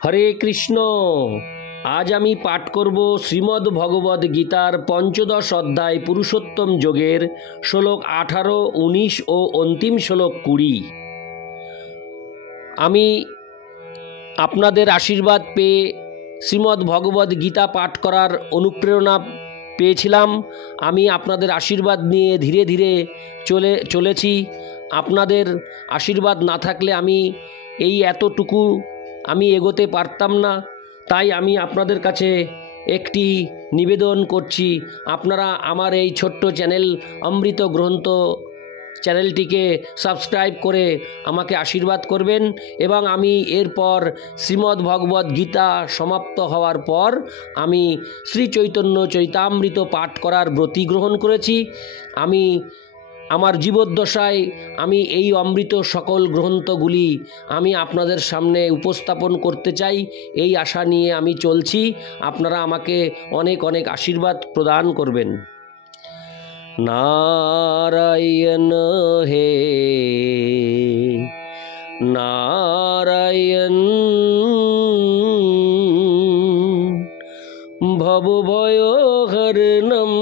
হরে কৃষ্ণ। আজ আমি পাঠ করব শ্রীমদ্ ভগবদ্ গীতার পঞ্চদশ অধ্যায় পুরুষোত্তম যোগের শ্লোক 18, 19 ও অন্তিম শ্লোক 20। আমি আপনাদের আশীর্বাদ পেয়ে শ্রীমদ্ ভগবদ্ গীতা পাঠ করার অনুপ্রেরণা পেয়েছিলাম। আমি আপনাদের আশীর্বাদ নিয়ে ধীরে ধীরে চলেছি। আপনাদের আশীর্বাদ না থাকলে আমি এই এতটুকু আমি এগোতে পারতাম না। তাই আমি আপনাদের কাছে একটি নিবেদন করছি, আপনারা আমার এই ছোট্ট চ্যানেল অমৃত গ্রন্থ চ্যানেলটিকে সাবস্ক্রাইব করে আমাকে আশীর্বাদ করবেন। এবং আমি এরপর শ্রীমদ্ ভগবদ্ গীতা সমাপ্ত হওয়ার পর আমি শ্রী চৈতন্য চৈতামৃত পাঠ করার ব্রতী গ্রহণ করেছি। আমি আমার জীবদ্দশায় আমি এই অমৃত সকল গ্রন্থগুলি আমি আপনাদের সামনে উপস্থাপন করতে চাই, এই আশা নিয়ে আমি চলছি। আপনারা আমাকে অনেক অনেক আশীর্বাদ প্রদান করবেন। নারায়ণ হে নারায়ণ, ভবভয়হরণম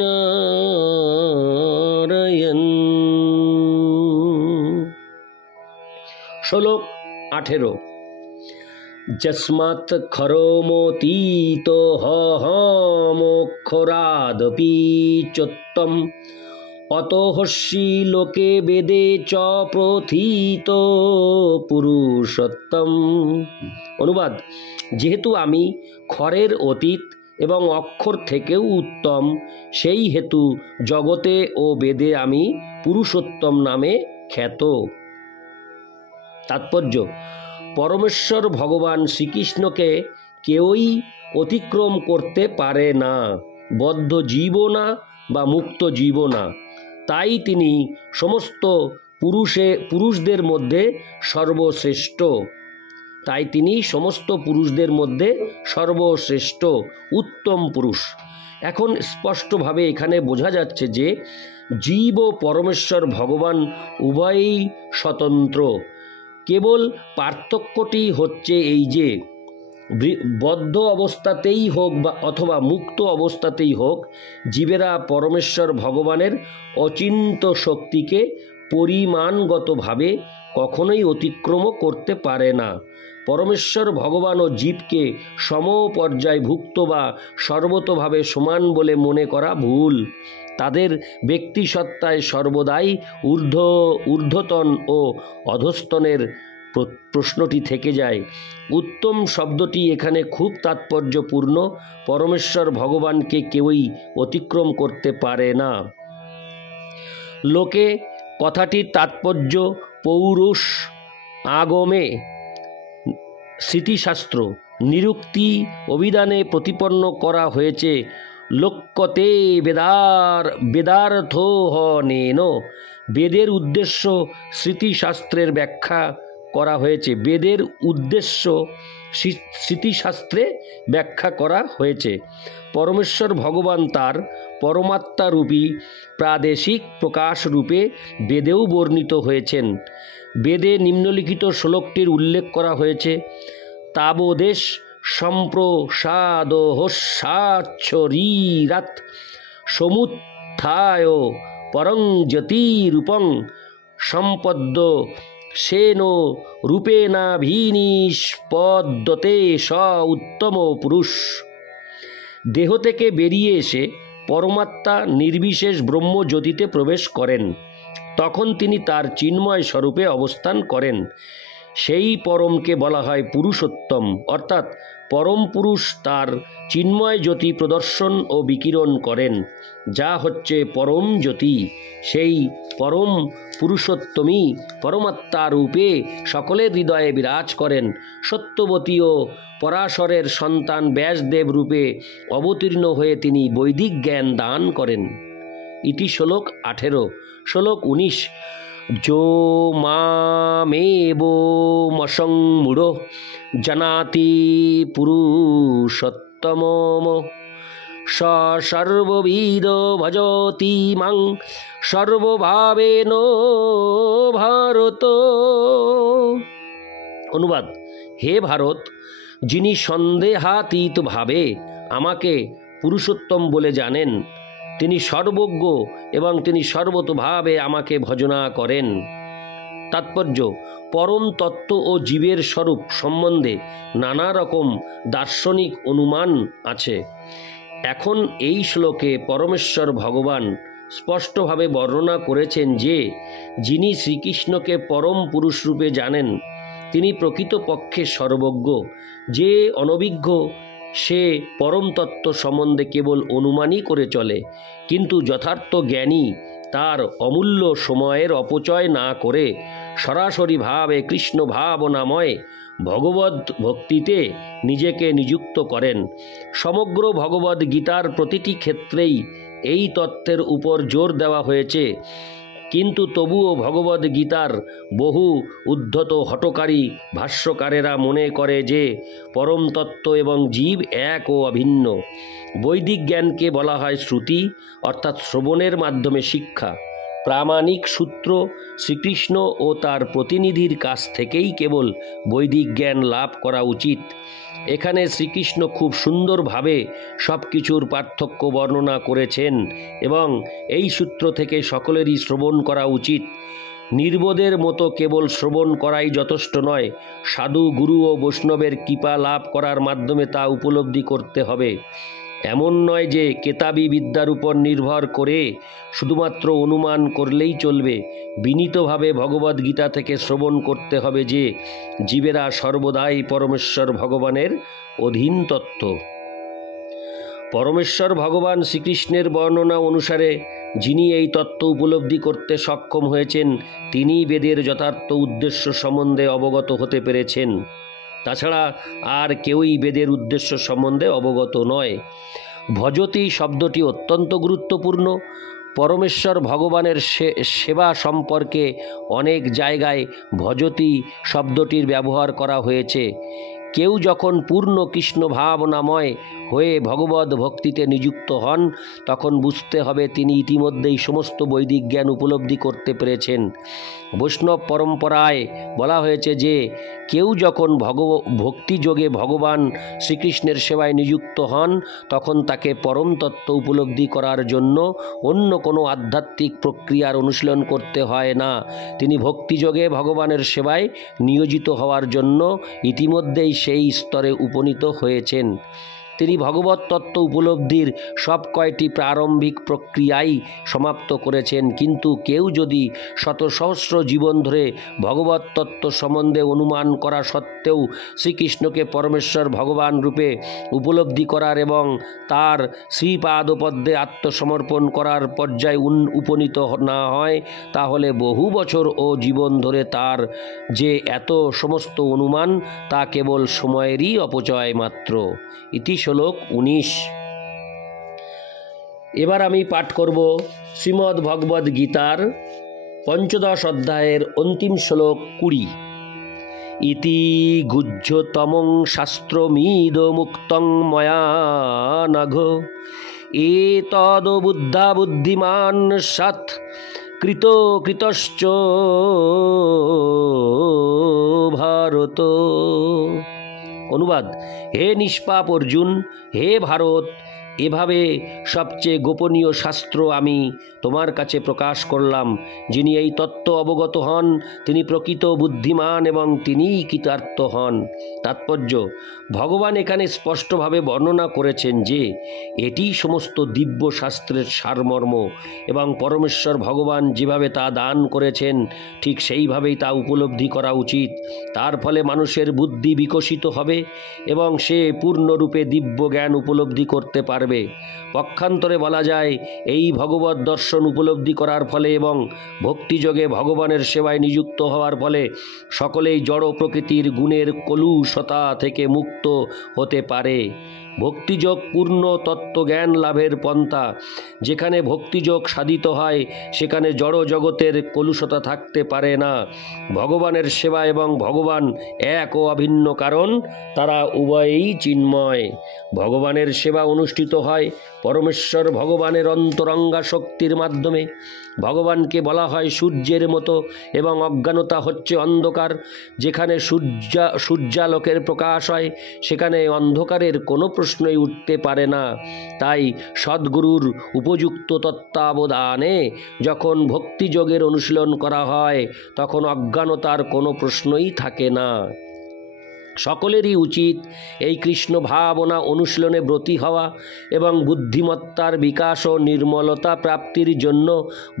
নারায়ণ। শ্লোক 18। যস্মাৎ খরোমতীত হহমোক্ষরাদপি চোত্তম অতোহস্যি লোকে বেদে চ প্রথিত পুরুষোত্তম। অনুবাদ: যেহেতু আমি ক্ষরের অতীত এবং অক্ষর থেকেও উত্তম, সেই হেতু জগতে ও বেদে আমি পুরুষোত্তম নামে খ্যাত। তাৎপর্য: পরমেশ্বর ভগবান শ্রীকৃষ্ণকে কেউই অতিক্রম করতে পারে না, বদ্ধ জীবও না বা মুক্ত জীবও না। তাই তিনি সমস্ত পুরুষদের মধ্যে সর্বশ্রেষ্ঠ। উত্তম পুরুষ। এখন স্পষ্টভাবে এখানে বোঝা যাচ্ছে যে জীব ও পরমেশ্বর ভগবান উভয়ই স্বতন্ত্র। কেবল পার্থক্যটি হচ্ছে এই যে বদ্ধ অবস্থাতেই হোক বা অথবা মুক্ত অবস্থাতেই হোক, জীবেরা পরমেশ্বর ভগবানের অচিন্ত শক্তিকে পরিমাণগতভাবে কখনোই অতিক্রম করতে পারে না। পরমেশ্বর ভগবান ও জীবকে সমপর্যায়ভুক্ত বা সর্বতোভাবে সমান বলে মনে করা ভুল। তাদের ব্যক্তিসত্তায় সর্বদাই ঊর্ধ্বতন ও অধস্তনের প্রশ্নটি থেকে যায়। উত্তম শব্দটি এখানে খুব তাৎপর্যপূর্ণ। পরমেশ্বর ভগবানকে কেউই অতিক্রম করতে পারে না। লোকে কথাটির তাৎপর্য পৌরুষ আগমে স্মৃতিশাস্ত্র নিরুক্তি অভিধানে প্রতিপন্ন করা হয়েছে। লোক্যতে বেদার্থোহনেন। বেদের উদ্দেশ্য স্মৃতিশাস্ত্রের ব্যাখ্যা করা হয়েছে। বেদের উদ্দেশ্য স্মৃতিশাস্ত্রে ব্যাখ্যা করা হয়েছে। পরমেশ্বর ভগবান তার পরমাত্মারূপী প্রাদেশিক প্রকাশ রূপে বেদেও বর্ণিত হয়েছেন। বেদে নিম্নলিখিত শ্লোকটির উল্লেখ করা হয়েছে: তাবদেশ সম্প্রসাদোহসাচ্ছরীরাত সমুত্থায় পরং জ্যোতিরূপং সম্পদ্য সেন রূপেণাভিনিষ্পদ্যতে স উত্তম পুরুষ। দেহ থেকে বেরিয়ে এসে পরমাত্মা নির্বিশেষ ব্রহ্মজ্যোতিতে প্রবেশ করেন। তখন তিনি তার চিন্ময় স্বরূপে অবস্থান করেন। সেই পরমকে বলা হয় পুরুষোত্তম, অর্থাৎ পরম পুরুষ তার চিন্ময় জ্যোতি প্রদর্শন ও বিকিরণ করেন, যা হচ্ছে পরম জ্যোতি। সেই পরম পুরুষোত্তমই পরমাত্মা রূপে সকলের হৃদয়ে বিরাজ করেন। সত্যবতী ও পরাশরের সন্তান ব্যাসদেব রূপে অবতীর্ণ হয়ে তিনি বৈদিক জ্ঞান দান করেন। ইতি শ্লোক 18। শ্লোক 19। যো মামেবমসংমূঢ়ো জানাতি পুরুষোত্তমম স সর্ববিদ ভজতি মাং সর্বভাবেন ভারত। অনুবাদ: হে ভারত, যিনি সন্দেহাতীতভাবে আমাকে পুরুষোত্তম বলে জানেন, তিনি সর্বজ্ঞ এবং তিনি সর্বতোভাবে আমাকে ভজনা করেন। তাৎপর্য: পরম তত্ত্ব ও জীবের স্বরূপ সম্বন্ধে নানা রকম দার্শনিক অনুমান আছে। এখন এই শ্লোকে পরমেশ্বর ভগবান স্পষ্টভাবে বর্ণনা করেছেন যে যিনি শ্রীকৃষ্ণকে পরম পুরুষরূপে জানেন তিনি প্রকৃতপক্ষে সর্বজ্ঞ। যে অনভিজ্ঞ সে পরম তত্ত্ব সম্বন্ধে কেবল অনুমানই করে চলে, কিন্তু যথার্থ জ্ঞানী তার অমূল্য সময়ের অপচয় না করে সরাসরিভাবে কৃষ্ণ ভাবনাময় ভগবদ্ ভক্তিতে নিজেকে নিযুক্ত করেন। সমগ্র ভগবদ্ গীতার প্রতিটি ক্ষেত্রেই এই তত্ত্বের উপর জোর দেওয়া হয়েছে, কিন্তু তবুও ভগবদ্ গীতার বহু উদ্ধত হঠকারী ভাষ্যকারেরা মনে করে যে পরম তত্ত্ব এবং জীব এক ও অভিন্ন। বৈদিক জ্ঞানকে বলা হয় শ্রুতি, অর্থাৎ শ্রবণের মাধ্যমে শিক্ষা। প্রামাণিক সূত্র শ্রীকৃষ্ণ ও তার প্রতিনিধির কাছ থেকেই কেবল বৈদিক জ্ঞান লাভ করা উচিত। এখানে শ্রীকৃষ্ণ খুব সুন্দরভাবে সব কিছুর পার্থক্য বর্ণনা করেছেন এবং এই সূত্র থেকে সকলেরই শ্রবণ করা উচিত। নির্বোধের মতো কেবল শ্রবণ করাই যথেষ্ট নয়, সাধু গুরু ও বৈষ্ণবের কৃপা লাভ করার মাধ্যমে তা উপলব্ধি করতে হবে। এমন নয় যে কেতাবি বিদ্যার উপর নির্ভর করে শুধুমাত্র অনুমান করলেই চলবে। বিনীতভাবে ভগবদ্গীতা থেকে শ্রবণ করতে হবে যে জীবেরা সর্বদাই পরমেশ্বর ভগবানের অধীন তত্ত্ব। পরমেশ্বর ভগবান শ্রীকৃষ্ণের বর্ণনা অনুসারে যিনি এই তত্ত্ব উপলব্ধি করতে সক্ষম হয়েছেন তিনিই বেদের যথার্থ উদ্দেশ্য সম্বন্ধে অবগত হতে পেরেছেন। তাছাড়া আর কেউই বেদের উদ্দেশ্য সম্বন্ধে অবগত নয়। ভজতি শব্দটি অত্যন্ত গুরুত্বপূর্ণ। পরমেশ্বর ভগবানের সেবা সম্পর্কে অনেক জায়গায় ভজতি শব্দটির ব্যবহার করা হয়েছে। কেউ যখন পূর্ণ কৃষ্ণ ভাবনাময় হয়ে ভগবদ্ ভক্তিতে নিযুক্ত হন তখন বুঝতে হবে তিনি ইতিমধ্যেই সমস্ত বৈদিক জ্ঞান উপলব্ধি করতে পেরেছেন। বৈষ্ণব পরম্পরায় বলা হয়েছে যে কেউ যখন ভক্তিযোগে ভগবান শ্রীকৃষ্ণের সেবায় নিযুক্ত হন তখন তাকে পরম তত্ত্ব উপলব্ধি করার জন্য অন্য কোনো আধ্যাত্মিক প্রক্রিয়ার অনুশীলন করতে হয় না। তিনি ভক্তিযোগে ভগবানের সেবায় নিয়োজিত হওয়ার জন্য ইতিমধ্যেই সেই স্তরে উপনীত হয়েছেন। তিনি ভগবত তত্ত্ব উপলব্ধির সব কয়টি প্রারম্ভিক প্রক্রিয়াই সমাপ্ত করেছেন, কিন্তু কেউ যদি শত সহস্র জীবন ধরে ভগবত তত্ত্ব সম্বন্ধে অনুমান করা সত্ত্বেও শ্রীকৃষ্ণকে পরমেশ্বর ভগবান রূপে উপলব্ধি করার এবং তার শ্রীপাদপদ্মে আত্মসমর্পণ করার পর্যায়ে উপনীত না হয় তাহলে বহু বছর ও জীবন ধরে তার যে এত সমস্ত অনুমান তা কেবল সময়েরই অপচয় মাত্র। ইতি শ্লোক 19। এবার আমি পাঠ করব শ্রীমদ্ ভগবদ্ গীতার 15 অধ্যায়ের অন্তিম শ্লোক 20। ইতি গুহ্যতমং শাস্ত্রমিদমুক্তং ময়া নঘ এতদ বুদ্ধা বুদ্ধিমান সৎ কৃতশ্চ ভারত। অনুবাদ: হে নিষ্পাপ অর্জুন, হে ভারত, এভাবে সবচেয়ে গোপনীয় শাস্ত্র আমি তোমার কাছে প্রকাশ করলাম। যিনি এই তত্ত্ব অবগত হন তিনি প্রকৃত বুদ্ধিমান এবং তিনিই কৃতার্থ হন। তাৎপর্য: ভগবান এখানে স্পষ্টভাবে বর্ণনা করেছেন যে এটি সমস্ত দিব্য শাস্ত্রের সারমর্ম এবং পরমেশ্বর ভগবান যেভাবে তা দান করেছেন ঠিক সেইভাবেই তা উপলব্ধি করা উচিত। তার ফলে মানুষের বুদ্ধি বিকশিত হবে এবং সে পূর্ণরূপে দিব্য জ্ঞান উপলব্ধি করতে পারবে। পক্ষান্তরে বলা যায় এই ভগবত দর্শন উপলব্ধি করার ফলে এবং ভক্তিযোগে ভগবানের সেবায় নিযুক্ত হওয়ার ফলে সকলেই জড় প্রকৃতির গুণের কলুষতা থেকে মুক্ত হতে পারে। ভক্তিযোগ পূর্ণ তত্ত্বজ্ঞান লাভের পন্থা। যেখানে ভক্তিযোগ সাধিত হয় সেখানে জড় জগতের কলুষতা থাকতে পারে না। ভগবানের সেবা এবং ভগবান এক ও অভিন্ন, কারণ তারা উভয়েই চিন্ময়। ভগবানের সেবা অনুষ্ঠিত হয় পরমেশ্বর ভগবানের অন্তরঙ্গা শক্তির মাধ্যমে। ভগবানকে বলা হয় সূর্যের মতো এবং অজ্ঞানতা হচ্ছে অন্ধকার। যেখানে সূর্যালোকের প্রকাশ হয় সেখানে অন্ধকারের কোনো প্রশ্নই উঠতে পারে না। তাই সদ্গুরুর উপযুক্ত তত্ত্বাবধানে যখন ভক্তিযোগের অনুশীলন করা হয় তখন অজ্ঞানতার কোনো প্রশ্নই থাকে না। সকলেরই উচিত এই কৃষ্ণ ভাবনা অনুশীলনে ব্রতী হওয়া এবং বুদ্ধিমত্তার বিকাশ ও নির্মলতা প্রাপ্তির জন্য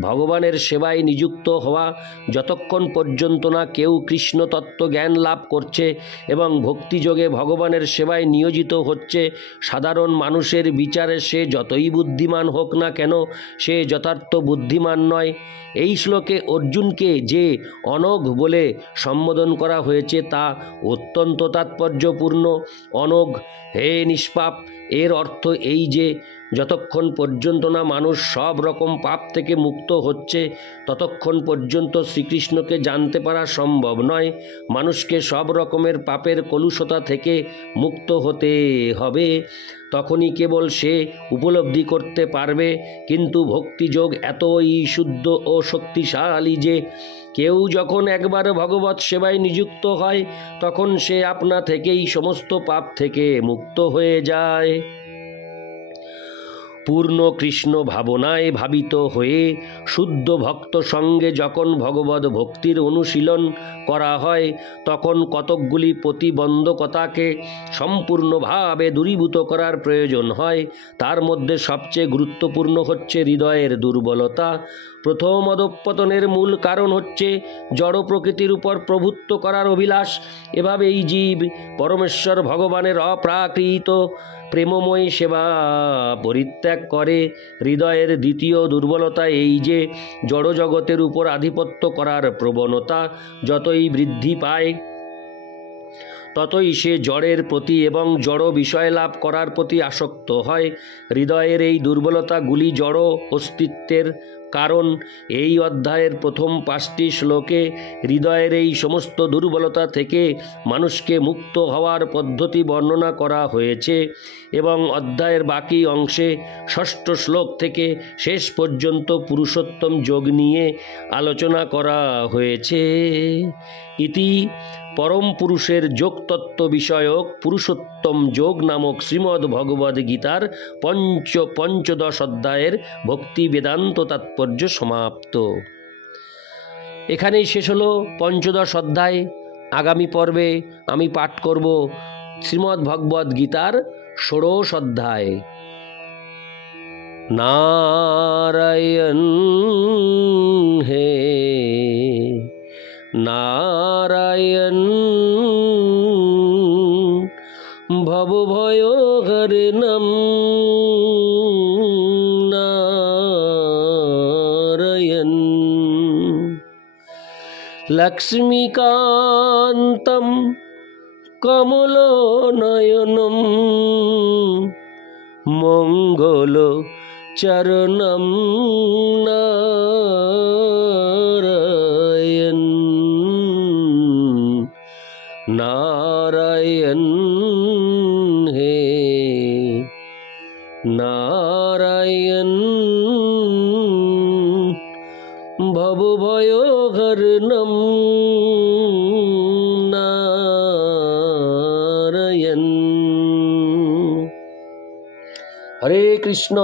ভগবানের সেবায় নিযুক্ত হওয়া। যতক্ষণ পর্যন্ত না কেউ কৃষ্ণ তত্ত্ব জ্ঞান লাভ করছে এবং ভক্তিযোগে ভগবানের সেবায় নিয়োজিত হচ্ছে, সাধারণ মানুষের বিচারে সে যতই বুদ্ধিমান হোক না কেন সে যথার্থ বুদ্ধিমান নয়। এই শ্লোকে অর্জুনকে যে অনঘ বলে সম্বোধন করা হয়েছে তা অত্যন্ত তাৎপর্যপূর্ণ। অনঘ, হে নিষ্পাপ, এর অর্থ এই যে যতক্ষণ পর্যন্ত না মানুষ সব রকম পাপ থেকে মুক্ত হচ্ছে ততক্ষণ পর্যন্ত শ্রীকৃষ্ণকে জানতে পারা সম্ভব নয়। মানুষকে সব রকমের পাপের কলুষতা থেকে মুক্ত হতে হবে, তখনই কেবল সে উপলব্ধি করতে পারবে। কিন্তু ভক্তিযোগ এতই শুদ্ধ ও শক্তিশালী যে কেউ যখন একবার ভগবৎ সেবায় নিযুক্ত হয় তখন সে আপনা থেকেই সমস্ত পাপ থেকে মুক্ত হয়ে যায়। পূর্ণ কৃষ্ণ ভাবনায় ভাবিত হয়ে শুদ্ধ ভক্ত সঙ্গে যখন ভগবদ ভক্তির অনুশীলন করা হয় তখন কতকগুলি প্রতিবন্ধকতাকে সম্পূর্ণভাবে দূরীভূত করার প্রয়োজন হয়। তার মধ্যে সবচেয়ে গুরুত্বপূর্ণ হচ্ছে হৃদয়ের দুর্বলতা। প্রথম অধঃপতনের মূল কারণ হচ্ছে জড় প্রকৃতির উপর প্রভুত্ব করার অভিলাষ। এভাবেই জীব পরমেশ্বর ভগবানের অপ্রাকৃত প্রেমময় সেবা পরিত্যাগ করে। হৃদয়ের দ্বিতীয় দুর্বলতা এই যে জড়জগতের উপর আধিপত্য করার প্রবণতা যতই বৃদ্ধি পায় ততই সে জড়ের প্রতি এবং জড় বিষয় লাভ করার প্রতি আসক্ত হয়। হৃদয়ের এই দুর্বলতাগুলি জড় অস্তিত্বের কারণ। এই অধ্যায়ের প্রথম 5টি শ্লোকে হৃদয়ের এই সমস্ত দুর্বলতা থেকে মানুষকে মুক্ত হওয়ার পদ্ধতি বর্ণনা করা হয়েছে এবং অধ্যায়ের বাকি অংশে 6ষ্ঠ শ্লোক থেকে শেষ পর্যন্ত পুরুষোত্তম যোগ নিয়ে আলোচনা করা হয়েছে। ইতি পরম পুরুষের যোগতত্ত্ব বিষয়ক পুরুষোত্তম যোগ নামক শ্রীমদ্ ভগবদ্ গীতার পঞ্চদশ অধ্যায়ের ভক্তি বেদান্ত তাৎপর্য সমাপ্ত। এখানেই শেষ হলো পঞ্চদশ অধ্যায়। আগামী পর্বে আমি পাঠ করব শ্রীমদ্ ভগবদ্ গীতার 16 অধ্যায়। নারায়ণ হে নারায়ণ ভবভয়হরণম নারায়ণ লক্ষ্মীকান্তম কমলনয়নম মঙ্গলচরণম নারায়ণ নারায়ণ হে নারায়ণ ভবভয়হরণম নারায়ণ। হরে কৃষ্ণ।